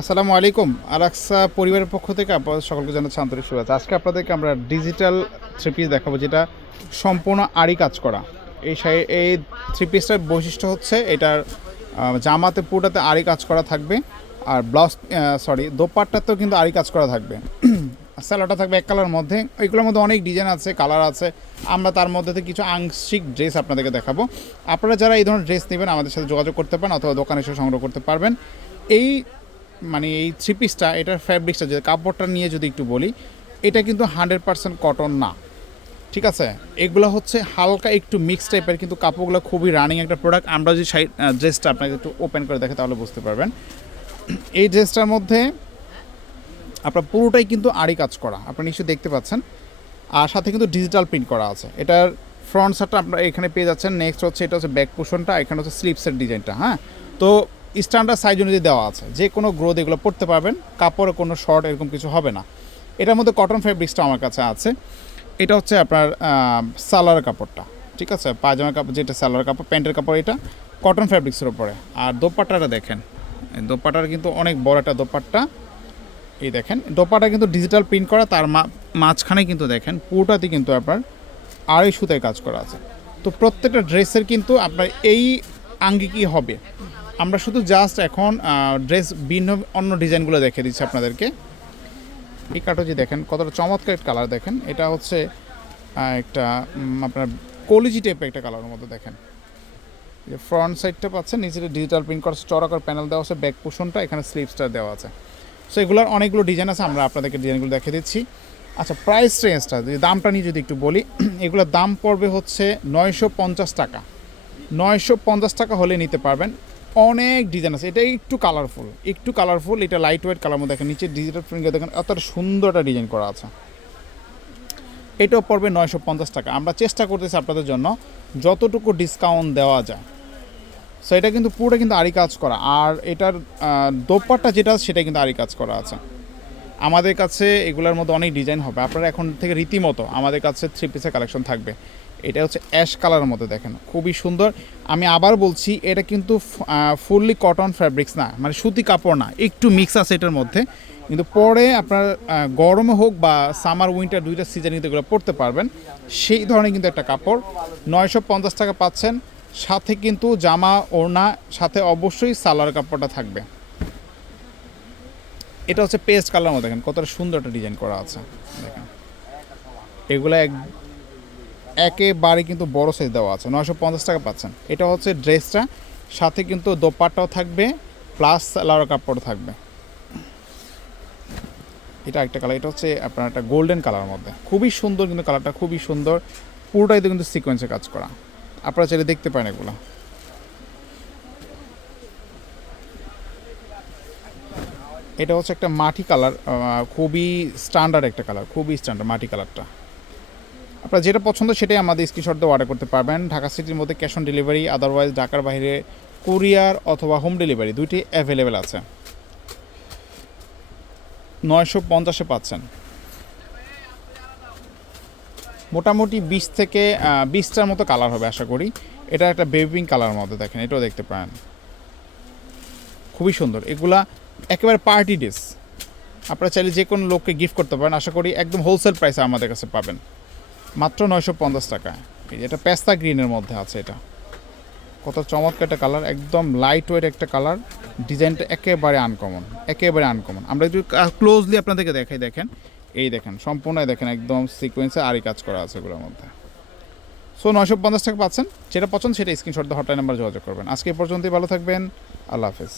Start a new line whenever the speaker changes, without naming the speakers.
আসসালামু আলাইকুম। আলাক্সা পরিবারের পক্ষ থেকে আপনাদের সকলকে জানাচ্ছি আন্তরিক শুভেচ্ছা। আজকে আপনাদেরকে আমরা ডিজিটাল থ্রি পিস দেখাবো, যেটা সম্পূর্ণ আড়ি কাজ করা। এই এই থ্রি পিসটার বৈশিষ্ট্য হচ্ছে এটার জামাতে পুরোটাতে আড়ি কাজ করা থাকবে আর ব্লাউজ সরি দোপাট্টাতেও কিন্তু আড়ি কাজ করা থাকবে। স্যালোটা থাকবে এক কালার মধ্যে। এগুলোর মধ্যে অনেক ডিজাইন আছে কালার আছে। আমরা তার মধ্যে কিছু আংশিক ড্রেস আপনাদেরকে দেখাবো। আপনারা যারা এই ধরনের ড্রেস নেবেন, আমাদের সাথে যোগাযোগ করতে পারেন অথবা দোকানে এসে সংগ্রহ করতে পারবেন। এই মানে এই থ্রি পিসটা এটার ফ্যাব্রিক্সটা যে কাপড়টা নিয়ে যদি একটু বলি, এটা কিন্তু হান্ড্রেড পার্সেন্ট কটন না। ঠিক আছে? এগুলো হচ্ছে হালকা একটু মিক্স টাইপের কিন্তু কাপড়গুলো খুবই রানিং একটা প্রোডাক্ট আমরা যদি সাইড ড্রেসটা আপনাকে একটু ওপেন করে দেখে তাহলে বুঝতে পারবেন। এই ড্রেসটার মধ্যে আপনার পুরোটাই কিন্তু আড়ি কাজ করা আপনি নিশ্চয়ই দেখতে পাচ্ছেন। আর সাথে কিন্তু ডিজিটাল প্রিন্ট করা আছে। এটার ফ্রন্ট সাইডটা আপনারা এখানে পেয়ে যাচ্ছেন। নেক্সট হচ্ছে, এটা হচ্ছে ব্যাক পোর্শনটা এখানে হচ্ছে স্লিপসের ডিজাইনটা হ্যাঁ? তো স্ট্যান্ডার্ড সাইজ অনুযায়ী দেওয়া আছে। যে কোনো গ্রোথ এগুলো পড়তে পারবেন, কাপড়ে, কোনো শর্ট এরকম কিছু হবে না। এটার মধ্যে কটন ফেব্রিক্সটা আমার কাছে আছে। এটা হচ্ছে আপনার সালোয়ার কাপড়টা, ঠিক আছে? পায়জামা কাপড় যেটা সালোয়ার কাপড়, প্যান্টের কাপড় এটা কটন ফেব্রিক্সের ওপরে আর দোপাট্টাটা দেখেন, এই দোপাট্টার কিন্তু অনেক বড় একটা দোপাট্টা। এই দেখেন দোপাটা কিন্তু ডিজিটাল প্রিন্ট করা, তার মাঝখানে কিন্তু দেখেন পুরোটাতে কিন্তু আপনার আড়াই সুতায় কাজ করা আছে। তো প্রত্যেকটা ড্রেসের কিন্তু আপনার এই আঙ্গিকই হবে। আমরা শুধু জাস্ট এখন ড্রেস ভিন্ন অন্য ডিজাইনগুলো দেখে দিচ্ছি আপনাদেরকে। এই কাটোজি দেখেন, কতটা চমৎকার কালার দেখেন। এটা হচ্ছে একটা আপনার কলিজি টাইপের একটা কালারের মধ্যে দেখেন। যে ফ্রন্ট সাইডটা পাচ্ছেন, নিচে ডিজিটাল প্রিন্ট করা চড়াকর প্যানেল দেওয়া আছে ব্যাক পোষণটা এখানে স্লিপসটা দেওয়া আছে। সো এগুলোর অনেকগুলো ডিজাইন আছে, আমরা আপনাদেরকে ডিজাইনগুলো দেখে দিচ্ছি। আচ্ছা প্রাইস রেঞ্জটা যদি দামটা নিয়ে যদি একটু বলি, এগুলোর দাম পড়বে হচ্ছে নয়শো পঞ্চাশ টাকা। নয়শো পঞ্চাশ টাকা হলে নিতে পারবেন। অনেক ডিজাইন আছে। এটা একটু কালারফুল একটু কালারফুল এটা লাইট ওয়েট কালার মধ্যে দেখেন নিচে ডিজিটাল প্রিন্ট দেখেন এতটা সুন্দর একটা ডিজাইন করা আছে। এটাও পড়বে নয়শো পঞ্চাশ টাকা। আমরা চেষ্টা করতেছি আপনাদের জন্য যতটুকু ডিসকাউন্ট দেওয়া যায়। সো এটা কিন্তু পুরোটা কিন্তু আড়ি কাজ করা। আর এটার আহ, দোপাট্টা যেটা আছে সেটা কিন্তু আড়ি কাজ করা আছে। আমাদের কাছে এগুলোর মধ্যে অনেক ডিজাইন হবে। আপনারা এখন থেকে রীতিমতো আমাদের কাছে থ্রি পিসের কালেকশন থাকবে। এটা হচ্ছে অ্যাশ কালারের মধ্যে দেখেন, খুবই সুন্দর। আমি আবার বলছি, এটা কিন্তু ফুললি কটন ফ্যাব্রিক্স না মানে সুতি কাপড় না, একটু মিক্স আছে এটার মধ্যে। কিন্তু পরে আপনার গরমে হোক বা সামার উইন্টার দুইটা সিজন কিন্তু এগুলো পরতে পারবেন। সেই ধরনের কিন্তু একটা কাপড়। নয়শো পঞ্চাশ টাকা পাচ্ছেন। সাথে কিন্তু জামা, ওড়না, সাথে অবশ্যই সালোয়ার কাপড়টা থাকবে। এটা হচ্ছে পেস্ট কালার মধ্যে দেখেন, কতটা সুন্দর একটা ডিজাইন করা আছে। দেখেন। এগুলো এক একেবারে কিন্তু বড় সাইজ দেওয়া আছে, নয়শো পঞ্চাশ টাকা পাচ্ছেন। এটা হচ্ছে ড্রেসটা, সাথে কিন্তু দোপাট্টাও থাকবে প্লাস সালোয়ার কাপড় থাকবে। এটা একটা কালার এটা হচ্ছে আপনার একটা গোল্ডেন কালার মধ্যে। খুবই সুন্দর কিন্তু কালারটা খুবই সুন্দর। পুরোটাই তো কিন্তু সিকোয়েন্সে কাজ করা। আপনারা চাইলে দেখতে পারেন এগুলো। এটা হচ্ছে একটা মাটি কালার খুবই স্ট্যান্ডার্ড একটা কালার খুবই স্ট্যান্ডার্ড মাটি কালারটা আপনারা যেটা পছন্দ সেটাই আমাদের স্ক্রিনশট দিয়ে অর্ডার করতে পারবেন। ঢাকা সিটির মধ্যে ক্যাশ অন ডেলিভারি আদারওয়াইজ ঢাকার বাইরে কুরিয়ার অথবা হোম ডেলিভারি দুইটি অ্যাভেলেবেল আছে। নয়শো পঞ্চাশে পাচ্ছেন। মোটামুটি বিশ থেকে বিশটার মতো কালার হবে আশা করি। এটা একটা বেবি কালার মধ্যে দেখেন, এটাও দেখতে পারেন। খুবই সুন্দর। এগুলা একেবারে পার্টি ড্রেস আপনারা চাইলে যে কোনো লোককে গিফট করতে পারেন। আশা করি একদম হোলসেল প্রাইসে আমাদের কাছে পাবেন। মাত্র নয়শো পঞ্চাশ টাকায় এই এটা পেস্তা গ্রিনের মধ্যে আছে এটা। কত চমৎকার একটা কালার, একদম লাইট ওয়েট একটা কালার। ডিজাইনটা একেবারে আনকমন একেবারে আনকমন আমরা একটু ক্লোজলি আপনাদেরকে দেখাই, দেখেন। এই দেখেন সম্পূর্ণ দেখেন, একদম সিকোয়েন্সে আরই কাজ করা আছে এগুলোর মধ্যে। সো নয়শো পঞ্চাশ টাকা পাচ্ছেন। যেটা পছন্দ সেটা স্ক্রিনশট হটলাইন নাম্বার যোগাযোগ করবেন। আজকে এই পর্যন্তই, ভালো থাকবেন। আল্লাহ হাফেজ।